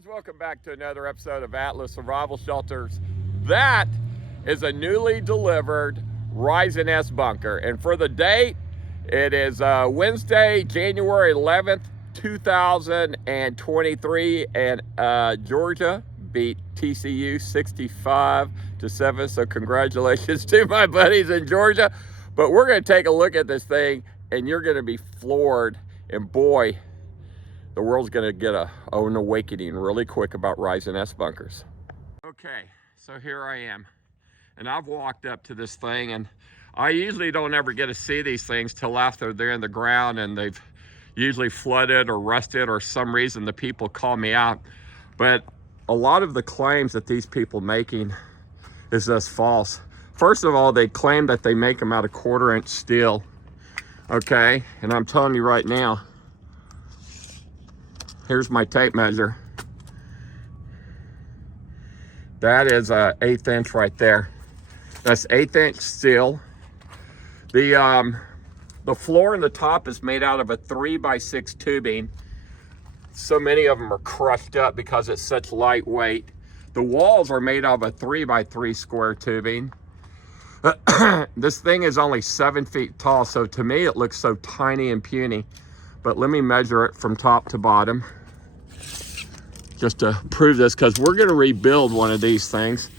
guys, welcome back to another episode of Atlas Survival Shelters. That is a newly delivered Ryzen S bunker, and for the date, it is Wednesday, January 11th, 2023, and Georgia beat TCU 65-7. So congratulations to my buddies in Georgia. But we're going to take a look at this thing, and you're going to be floored. And boy, the world's going to get an awakening really quick about Ryzen S bunkers. Okay, so here I am, and I've walked up to this thing, and I usually don't ever get to see these things till after they're in the ground and they've usually flooded or rusted, or some reason the people call me out. But a lot of the claims that these people making is just false. First of all, they claim that they make them out of 1/4-inch steel. Okay, and I'm telling you right now, here's my tape measure. That is a 1/8 inch right there. That's 1/8 inch steel. The floor and the top is made out of a 3x6 tubing. So many of them are crushed up because it's such lightweight. The walls are made out of a 3x3 square tubing. This thing is only 7 feet tall, so to me it looks so tiny and puny. But let me measure it from top to bottom, just to prove this, because we're going to rebuild one of these things.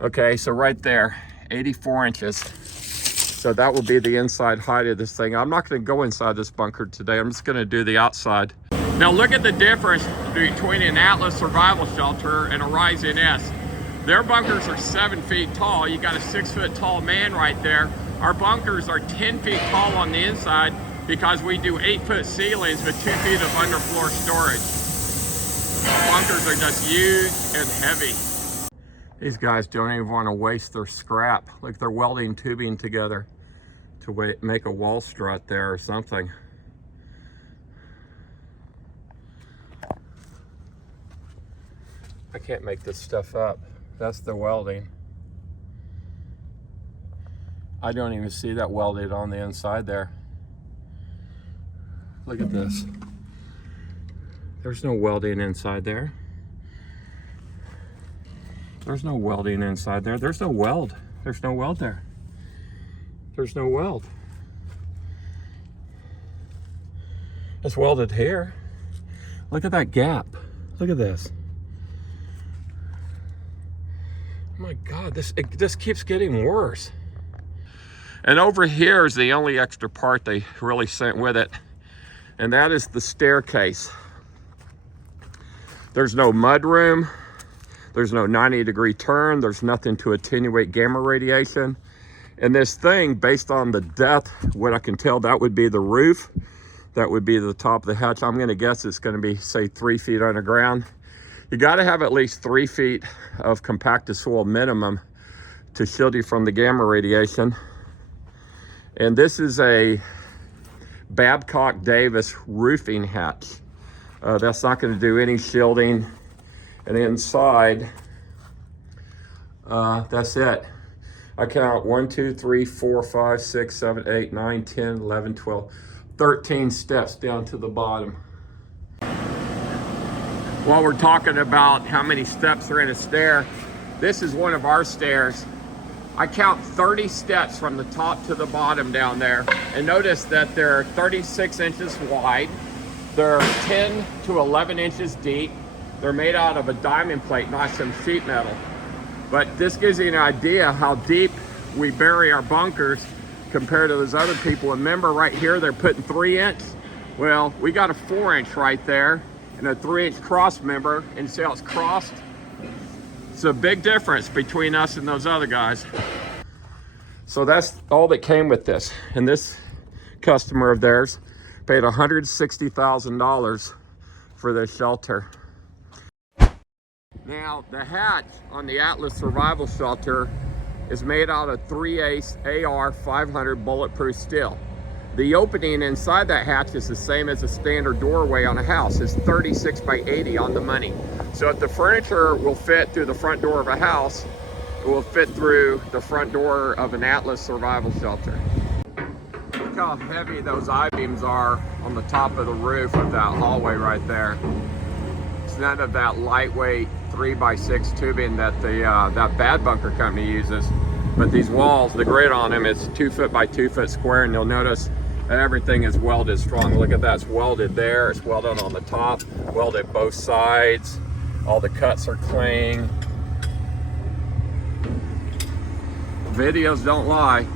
Okay, so right there, 84 inches. So that will be the inside height of this thing. I'm not going to go inside this bunker today. I'm just going to do the outside. Now look at the difference between an Atlas survival shelter and a Ryzen S. Their bunkers are 7 feet tall. You got a 6 foot tall man right there. Our bunkers are 10 feet tall on the inside because we do 8 foot ceilings with 2 feet of underfloor storage. Our bunkers are just huge and heavy. These guys don't even want to waste their scrap. Like they're welding tubing together to make a wall strut there or something. I can't make this stuff up. That's the welding. I don't even see that welded on the inside there. Look at this. There's no welding inside there. There's no welding inside there. There's no weld. There's no weld there. There's no weld. It's welded here. Look at that gap. Look at this. Oh my God, this keeps getting worse. And over here is the only extra part they really sent with it, and that is the staircase. There's no mud room. There's no 90-degree turn. There's nothing to attenuate gamma radiation. And this thing, based on the depth, what I can tell, that would be the roof. That would be the top of the hatch. I'm gonna guess it's gonna be, say, 3 feet underground. You gotta have at least 3 feet of compacted soil minimum to shield you from the gamma radiation. And this is a Babcock Davis roofing hatch. That's not gonna do any shielding. And inside, that's it. I count 1, 2, 3, 4, 5, 6, 7, 8, 9, 10, 11, 12, 13 steps down to the bottom. While we're talking about how many steps are in a stair, this is one of our stairs. I count 30 steps from the top to the bottom down there. And notice that they're 36 inches wide. They're 10 to 11 inches deep. They're made out of a diamond plate, not some sheet metal. But this gives you an idea how deep we bury our bunkers compared to those other people. And remember right here, they're putting 3 inch. Well, we got a 4 inch right there and a 3 inch cross member, and see how it's crossed? It's a big difference between us and those other guys. So that's all that came with this. And this customer of theirs paid $160,000 for this shelter. Now, the hatch on the Atlas Survival Shelter is made out of 3/8 AR 500 bulletproof steel. The opening inside that hatch is the same as a standard doorway on a house. It's 36 by 80 on the money. So if the furniture will fit through the front door of a house, it will fit through the front door of an Atlas Survival Shelter. Look how heavy those I-beams are on the top of the roof of that hallway right there. It's none of that lightweight 3x6 tubing that the that Bad Bunker company uses. But these walls, the grid on them is 2 foot by 2 foot square, and you'll notice that everything is welded strong. Look at that, it's welded there, it's welded on the top, welded both sides. All the cuts are clean. Videos don't lie.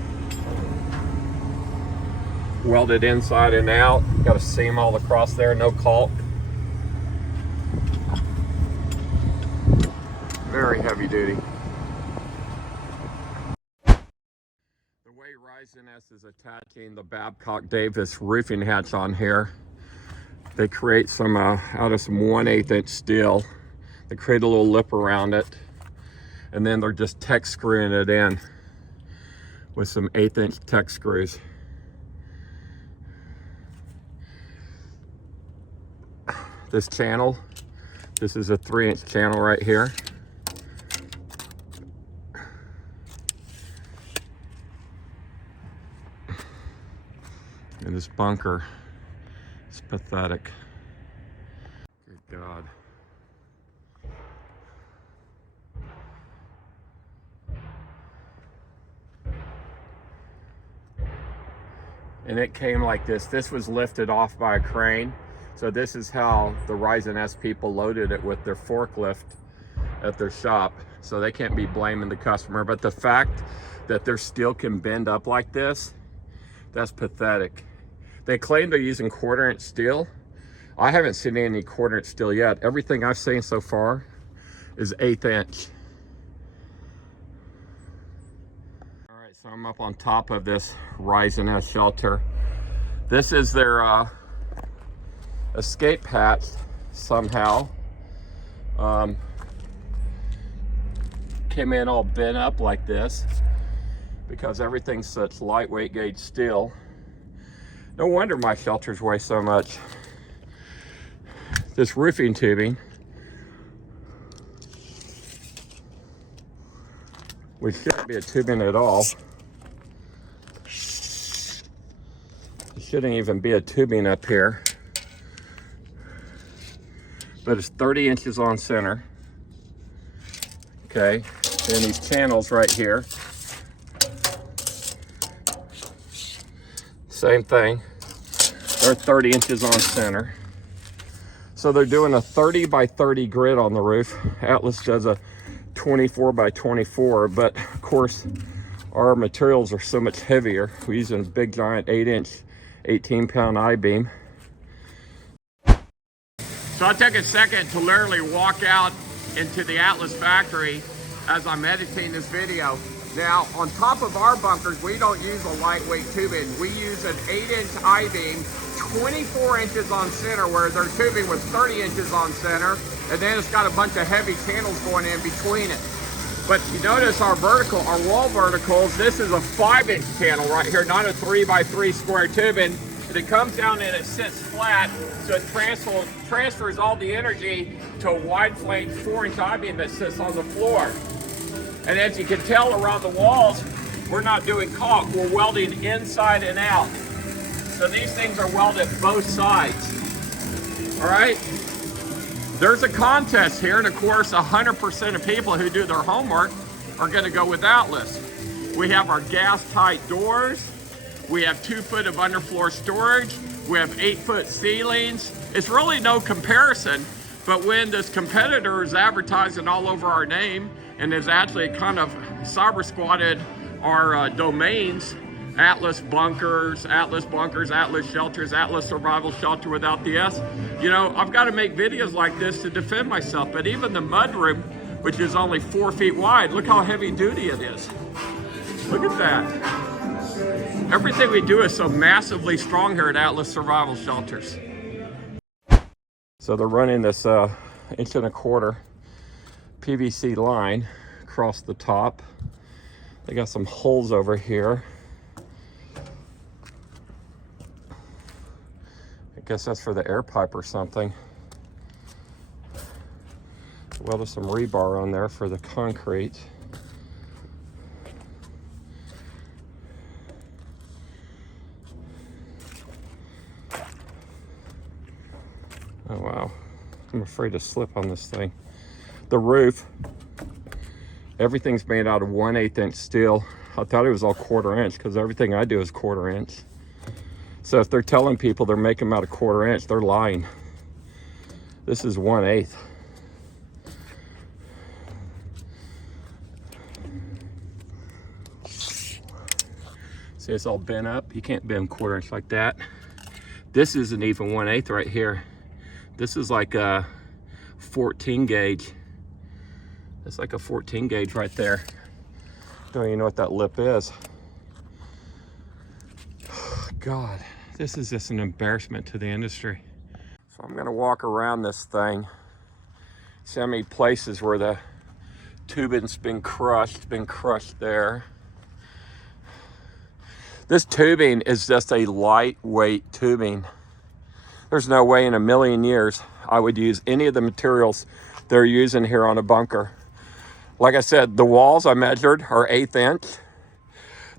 Welded inside and out. Got a seam all across there, no caulk. Very heavy duty. The way Ryzen S is attaching the Babcock Davis roofing hatch on here, they create some out of some 1/8 inch steel. They create a little lip around it, and then they're just Tech screwing it in with some 1/8 inch Tech screws. This channel, this is a 3-inch channel right here. And this bunker is pathetic. Good God. And it came like this. This was lifted off by a crane. So this is how the Ryzen S people loaded it with their forklift at their shop. So they can't be blaming the customer. But the fact that their steel can bend up like this, that's pathetic. They claim they're using 1/4 inch steel. I haven't seen any 1/4 inch steel yet. Everything I've seen so far is 1/8 inch. All right, so I'm up on top of this Ryzen S shelter. This is their escape hatch somehow. Came in all bent up like this because everything's such lightweight gauge steel. No wonder my shelters weigh so much. This roofing tubing, which shouldn't be a tubing at all. It shouldn't even be a tubing up here. But it's 30 inches on center. Okay, and these channels right here, same thing. They're 30 inches on center. So they're doing a 30 by 30 grid on the roof. Atlas does a 24 by 24, but of course our materials are so much heavier. We're using a big giant 8-inch, 18-pound I-beam. So I took a second to literally walk out into the Atlas factory as I'm editing this video. Now, on top of our bunkers, we don't use a lightweight tubing. We use an 8-inch I-beam, 24 inches on center, where their tubing was 30 inches on center, and then it's got a bunch of heavy channels going in between it. But you notice our wall verticals, this is a 5-inch channel right here, not a 3x3 square tubing. And it comes down and it sits flat, so it transfers all the energy to a wide flange 4-inch I-beam that sits on the floor. And as you can tell around the walls, we're not doing caulk, we're welding inside and out. So these things are welded both sides. All right? There's a contest here, and of course 100% of people who do their homework are gonna go with Atlas. We have our gas tight doors. We have 2 foot of underfloor storage. We have 8-foot ceilings. It's really no comparison, but when this competitor is advertising all over our name and is actually kind of cyber squatted our domains, Atlas Bunkers, Atlas Shelters, Atlas Survival Shelter without the S, you know, I've got to make videos like this to defend myself. But even the mudroom, which is only 4 feet wide, look how heavy duty it is. Look at that. Everything we do is so massively strong here at Atlas Survival Shelters. So they're running this 1.25 inch PVC line across the top. They got some holes over here. I guess that's for the air pipe or something. Welded some rebar on there for the concrete. Oh wow. I'm afraid to slip on this thing. The roof, everything's made out of 1/8 inch steel. I thought it was all 1/4 inch because everything I do is 1/4 inch. So if they're telling people they're making them out of 1/4 inch, they're lying. This is 1/8. See, it's all bent up. You can't bend 1/4 inch like that. This isn't even 1/8 right here. This is like a 14 gauge. It's like a 14 gauge right there. Don't even know what that lip is. God, this is just an embarrassment to the industry. So I'm gonna walk around this thing. See how many places where the tubing's been crushed there. This tubing is just a lightweight tubing. There's no way in a million years I would use any of the materials they're using here on a bunker. Like I said, the walls I measured are 1/8 inch.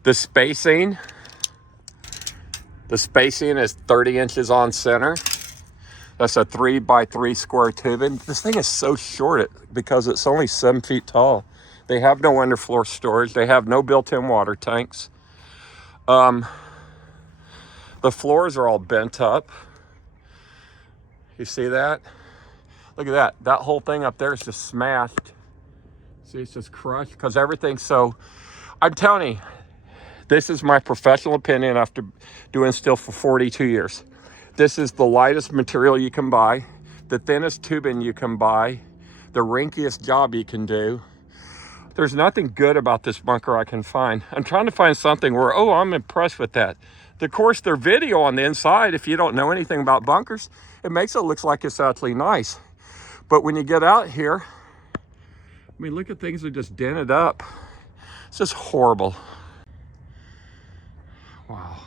The spacing is 30 inches on center. That's a 3x3 square tubing. This thing is so short because it's only 7 feet tall. They have no underfloor storage. They have no built-in water tanks. The floors are all bent up. You see that? Look at that. That whole thing up there is just smashed. See, it's just crushed because everything's so... I'm telling you, this is my professional opinion after doing steel for 42 years. This is the lightest material you can buy, the thinnest tubing you can buy, the rinkiest job you can do. There's nothing good about this bunker I can find. I'm trying to find something where, oh, I'm impressed with that. Of course, their video on the inside, if you don't know anything about bunkers, it makes it look like it's actually nice. But when you get out here, I mean, look at things that are just dented up. It's just horrible. Wow.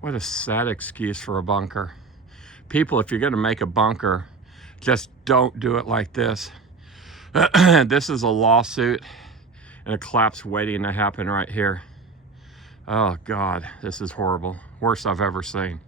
What a sad excuse for a bunker. People, if you're gonna make a bunker, just don't do it like this. This is a lawsuit and a collapse waiting to happen right here. Oh God, this is horrible. Worst I've ever seen.